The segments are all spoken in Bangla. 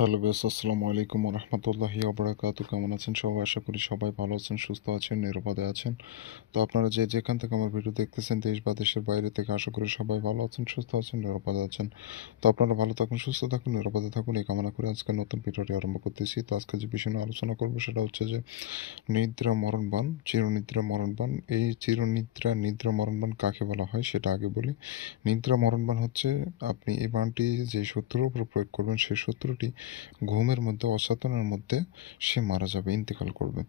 হ্যালো বেস, আসসালামু আলাইকুম রহমতুল্লাহি ওবরাকাতু। কেমন আছেন সবাই? আশা করি সবাই ভালো আছেন, সুস্থ আছেন, নিরাপদে আছেন। তো আপনারা যে যেখান থেকে আমার ভিডিও দেখতেছেন, দেশ বা দেশের বাইরে থেকে, আশা করি সবাই ভালো আছেন, সুস্থ আছেন, নিরাপদে আছেন। তো আপনারা ভালো থাকুন, সুস্থ থাকুন, নিরাপদে থাকুন, এই কামনা করে আজকে নতুন ভিডিওটি আরম্ভ করতেছি। তো আজকে যে বিষয় নিয়ে আলোচনা করবো সেটা হচ্ছে যে নিদ্রা মরণবান, চিরনিদ্রা মরণবান। এই চিরনিদ্রা, নিদ্রা মরণবান কাকে বলা হয় সেটা আগে বলি। নিদ্রা মরণবান হচ্ছে আপনি এই বানটি যে শত্রুর উপর প্রয়োগ করবেন, সেই শত্রুটি ঘুমের মধ্যে, অচেতনের মধ্যে সে মারা যাবে, ইন্তেকাল করবে।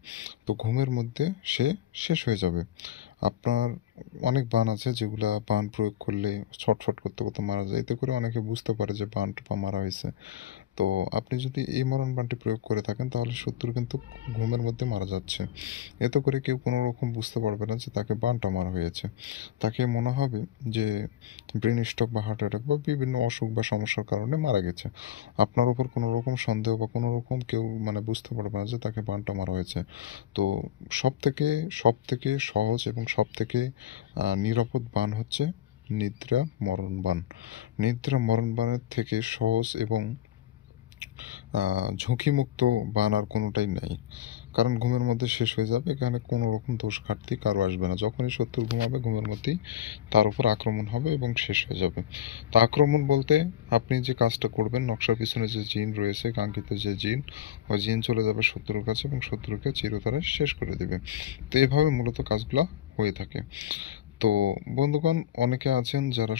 তো ঘুমের মধ্যে সে শেষ হয়ে যাবে। আপনার অনেক বান আছে যেগুলা বান প্রয়োগ করলে ছটফট করতে করতে মারা যায়, এতে করে অনেকে বুঝতে পারে যে বান টোপা মারা হয়েছে। তো আপনি যদি এই মরণ বাণটি প্রয়োগ করে থাকেন তাহলে শত্রু কিন্তু ঘুমের মধ্যে মারা যাচ্ছে। এতে করে কেউ কোনো রকম বুঝতে পারবে না যে তাকে বানটা মারা হয়েছে। তাকে মনে হবে যে ব্রেন স্ট্রোক বা হার্ট অ্যাটাক বা বিভিন্ন অসুখ বা সমস্যার কারণে মারা গেছে। আপনার উপর কোনো রকম সন্দেহ বা কোনো রকম কেউ বুঝতে পারবে না যে তাকে বানটা মারা হয়েছে। তো সব থেকে সহজ এবং সব থেকে নিরাপদ বান হচ্ছে নিদ্রা মরণ বান। নিদ্রা মরণ বানের থেকে সহজ এবং ঝুঁকিমুক্ত বান আর কোনোটাই নাই। কারণ ঘুমের মধ্যে শেষ হয়ে যাবে, এখানে কোনো রকম দোষ ঘাটতি কারো আসবে না। যখনই শত্রু ঘুমাবে ঘুমের মধ্যেই তার উপর আক্রমণ হবে এবং শেষ হয়ে যাবে। তো আক্রমণ বলতে আপনি যে কাজটা করবেন, নকশার পিছনে যে জিন রয়েছে, কাঙ্ক্ষিত যে জিন, ওই জিন চলে যাবে শত্রুর কাছে এবং শত্রুকে চিরতরে শেষ করে দেবে। তো এভাবে মূলত কাজগুলা হয়ে থাকে। তো বন্ধুগণ, অনেকে আছেন যারা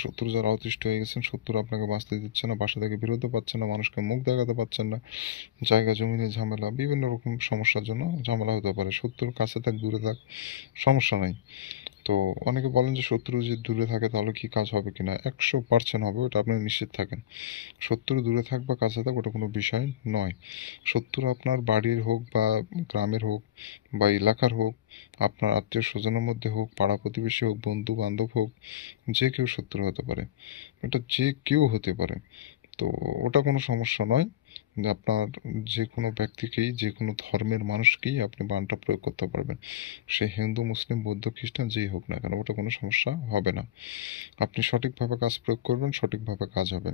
অতিষ্ঠ হয়ে গেছেন, শত্রু আপনাকে বাঁচতে দিচ্ছে না, বাসা থেকে বেরোতে পারছেন না, মানুষকে মুখ দেখাতে পারছেন না, জায়গা জমি নিয়ে ঝামেলা, বিভিন্ন রকম সমস্যার জন্য ঝামেলা হতে পারে। শত্রুর কাছে থাক, দূরে থাক, সমস্যা নাই। তো অনেকে বলেন যে শত্রু যে দূরে থাকে তাহলে কি কাজ হবে কিনা, 100% হবে, ওটা আপনি নিশ্চিত থাকেন। শত্রু দূরে থাক বা কাছে থাক, ওটা কোনো বিষয় নয়। শত্রু আপনার বাড়ির হোক বা গ্রামের হোক বা এলাকার হোক, আপনার আত্মীয় স্বজনের মধ্যে হোক, পাড়া প্রতিবেশী হোক, বন্ধু বান্ধব হোক, যে কেউ শত্রু হতে পারে। এটা যে কেউ হতে পারে। তো ওটা কোনো সমস্যা নয়। যে আপনার যে কোনো ব্যক্তিকেই, যে কোনো ধর্মের মানুষকেই আপনি বানটা প্রয়োগ করতে পারবেন। সে হিন্দু, মুসলিম, বৌদ্ধ, খ্রিস্টান যেই হোক না কেন, ওটা কোনো সমস্যা হবে না। আপনি সঠিকভাবে কাজ প্রয়োগ করবেন, সঠিকভাবে কাজ হবে।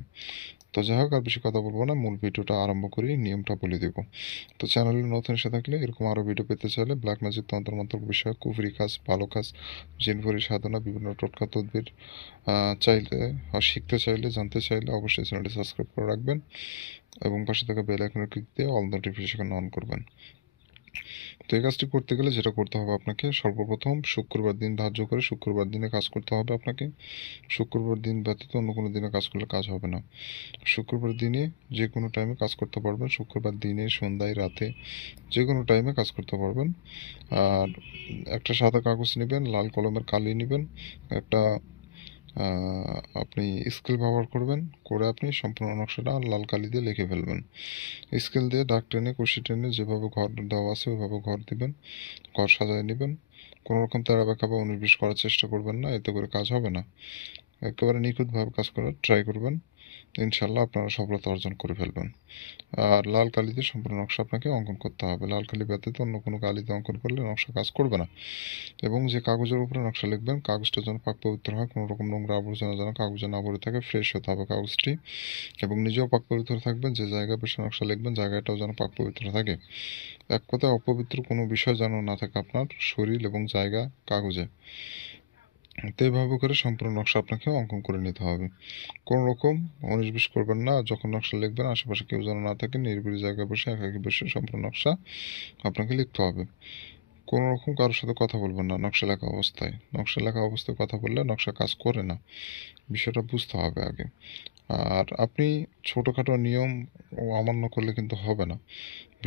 তো যাই হোক, আর বেশি কথা বলবো না, মূল ভিডিওটা আরম্ভ করি, নিয়মটা বলে দেব। তো চ্যানেলে নতুন এসে থাকলে, এরকম আরও ভিডিও পেতে চাইলে, ব্ল্যাক ম্যাজিক, তন্ত্রমন্ত্র বিষয়ক, কুফরি কাজ, ভালো কাজ, জিনভরি সাধনা, বিভিন্ন টোটকা তদবির চাইলে, শিখতে চাইলে, জানতে চাইলে অবশ্যই চ্যানেলটি সাবস্ক্রাইব করে রাখবেন এবং পাশে থাকা বেল আইকনে ক্লিক দিয়ে অল নোটিফিকেশন অন করবেন। তো এই কাজটি করতে গেলে যেটা করতে হবে, আপনাকে সর্বপ্রথম শুক্রবার দিন ধার্য করে শুক্রবার দিনে কাজ করতে হবে আপনাকে। শুক্রবার দিন ব্যতীত অন্য কোনো দিনে কাজ করলে কাজ হবে না। শুক্রবার দিনে যে কোনো টাইমে কাজ করতে পারবেন। শুক্রবার দিনে সন্ধ্যায়, রাতে, যে কোনো টাইমে কাজ করতে পারবেন। আর একটা সাদা কাগজ নেবেন, লাল কলমের কালি নেবেন, একটা আপনি স্কেল ব্যবহার করবেন, করে আপনি সম্পূর্ণ নকশাটা লাল কালি দিয়ে লিখে ফেলবেন। স্কেল দিয়ে দাগ টেনে, কষি টেনে, যেভাবে ঘর দেওয়া আছে ওইভাবে ঘর দিবেন, ঘর সাজায় নেবেন। কোনো রকম তেড়া বেঁকা বা 19-20 করার চেষ্টা করবেন না, এতে করে কাজ হবে না। একেবারে নিখুঁতভাবে কাজ করার ট্রাই করবেন, ইনশাল্লাহ আপনারা সফলতা অর্জন করে ফেলবেন। আর লাল কালিতে সম্পূর্ণ নকশা আপনাকে অঙ্কন করতে হবে। লাল কালি ব্যতীত অন্য কোনো কালিতে অঙ্কন করলে নকশা কাজ করবে না। এবং যে কাগজের উপরে নকশা লিখবেন, কাগজটা যেন পাক পবিত্র হয়, কোনো রকম নোংরা আবর্জনা যেন কাগজে না ভরে থাকে, ফ্রেশ হতে হবে কাগজটি। এবং নিজেও পাক পবিত্র থাকবেন, যে জায়গায় বসে নকশা লিখবেন জায়গাটাও যেন পাক পবিত্র থাকে। এক কথায় অপবিত্র কোনো বিষয় যেন না থাকে আপনার শরীর এবং জায়গা কাগজে। তো এইভাবে করে সম্পূর্ণ নকশা আপনাকে অঙ্কন করে নিতে হবে। কোনো রকম 19-20 করবেন না। যখন নকশা লিখবেন আশেপাশে কেউ যেন না থাকে, নিরিবিলি জায়গায় বসে একাকী বসে সম্পূর্ণ নকশা আপনাকে লিখতে হবে। কোনো রকম কারোর সাথে কথা বলবেন না নকশা লেখা অবস্থায়। নকশা লেখা অবস্থায় কথা বললে নকশা কাজ করে না, বিষয়টা বুঝতে হবে আগে। আর আপনি ছোটোখাটো নিয়ম অমান্য করলে কিন্তু হবে না।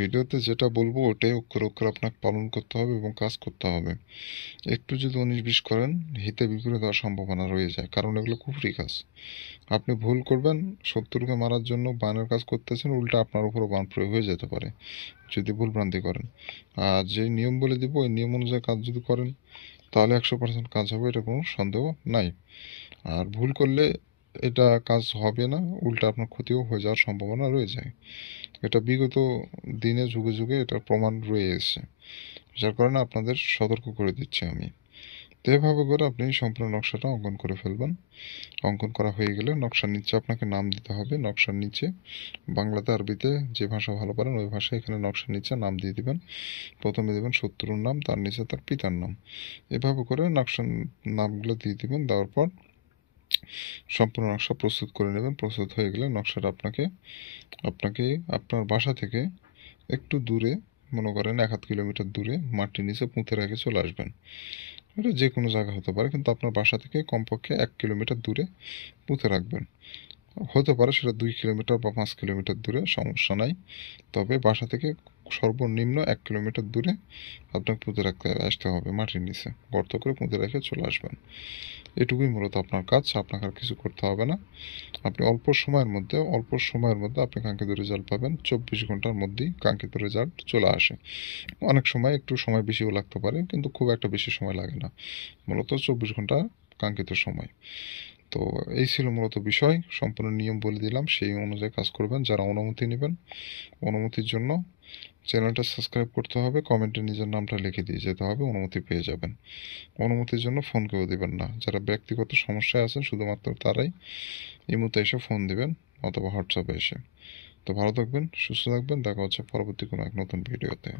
ভিডিওতে যেটা বলবো ওটাই অক্ষরে অক্ষরে আপনাকে পালন করতে হবে এবং কাজ করতে হবে। একটু যদি 19-20 করেন, হিতে বিপরীত হওয়ার সম্ভাবনা রয়ে যায়, কারণ এগুলো কুফরি কাজ। আপনি ভুল করবেন, শত্রুকে মারার জন্য বানের কাজ করতেছেন, উল্টা আপনার উপরও বান প্রয়োগ হয়ে যেতে পারে যদি ভুলভ্রান্তি করেন। আর যে নিয়ম বলে দিব ওই নিয়ম অনুযায়ী কাজ যদি করেন তাহলে 100% কাজ হবে, এটা কোনো সন্দেহ নাই। আর ভুল করলে এটা কাজ হবে না, উল্টা আপনার ক্ষতিও হয়ে যাওয়ার সম্ভাবনা রয়ে যায়। এটা বিগত দিনে, যুগে যুগে এটার প্রমাণ রয়ে এসেছে, যার কারণে আপনাদের সতর্ক করে দিচ্ছি আমি। তো এভাবে করে আপনি সম্পূর্ণ নকশাটা অঙ্কন করে ফেলবেন। অঙ্কন করা হয়ে গেলে নকশার নিচে আপনাকে নাম দিতে হবে। নকশার নিচে বাংলাতে আরবিতে যে ভাষা ভালো পারেন ওই ভাষায় এখানে নকশার নিচে নাম দিয়ে দিবেন। প্রথমে দেবেন শত্রুর নাম, তার নিচে তার পিতার নাম। এভাবে করে নকশার নামগুলো দিয়ে দিবেন। দেওয়ার পর সম্পূর্ণ নকশা প্রস্তুত করে নেবেন। প্রস্তুত হয়ে গেলে নকশাটা আপনাকে আপনাকে আপনার বাসা থেকে একটু দূরে, মনে করেন 1-1.5 কিলোমিটার দূরে মাটির নিচে পুঁতে রেখে চলে আসবেন। এটা যে কোনো জায়গা হতে পারে, কিন্তু আপনার বাসা থেকে কমপক্ষে 1 কিলোমিটার দূরে পুঁতে রাখবেন। হতে পারে সেটা 2 কিলোমিটার বা 5 কিলোমিটার দূরে, সমস্যা নাই। তবে বাসা থেকে সর্বনিম্ন 1 কিলোমিটার দূরে আপনাকে পুঁতে রাখতে আসতে হবে। মাটির নিচে গর্ত করে পুঁতে রেখে চলে আসবেন। এটুকুই মূলত আপনার কাজ। আপনাকে আর কিছু করতে হবে না। আপনি অল্প সময়ের মধ্যে আপনি কাঙ্ক্ষিত রেজাল্ট পাবেন। 24 ঘন্টার মধ্যেই কাঙ্ক্ষিত রেজাল্ট চলে আসে। অনেক সময় একটু সময় বেশিও লাগতে পারে, কিন্তু খুব একটা বেশি সময় লাগে না। মূলত 24 ঘন্টা কাঙ্ক্ষিত সময়। তো এই ছিল মূলত বিষয়। সম্পূর্ণ নিয়ম বলে দিলাম, সেই অনুযায়ী কাজ করবেন। যারা অনুমতি নেবেন, অনুমতির জন্য চ্যানেলটা সাবস্ক্রাইব করতে হবে, কমেন্টে নিজের নামটা লিখে দিয়ে যেতে হবে, অনুমতি পেয়ে যাবেন। অনুমতির জন্য ফোন কেউ দেবেন না। যারা ব্যক্তিগত সমস্যায় আছেন শুধুমাত্র তারাই ইমোতে এসে ফোন দিবেন অথবা হোয়াটসঅ্যাপে এসে। তো ভালো থাকবেন, সুস্থ থাকবেন। দেখা হচ্ছে পরবর্তী কোনো এক নতুন ভিডিওতে।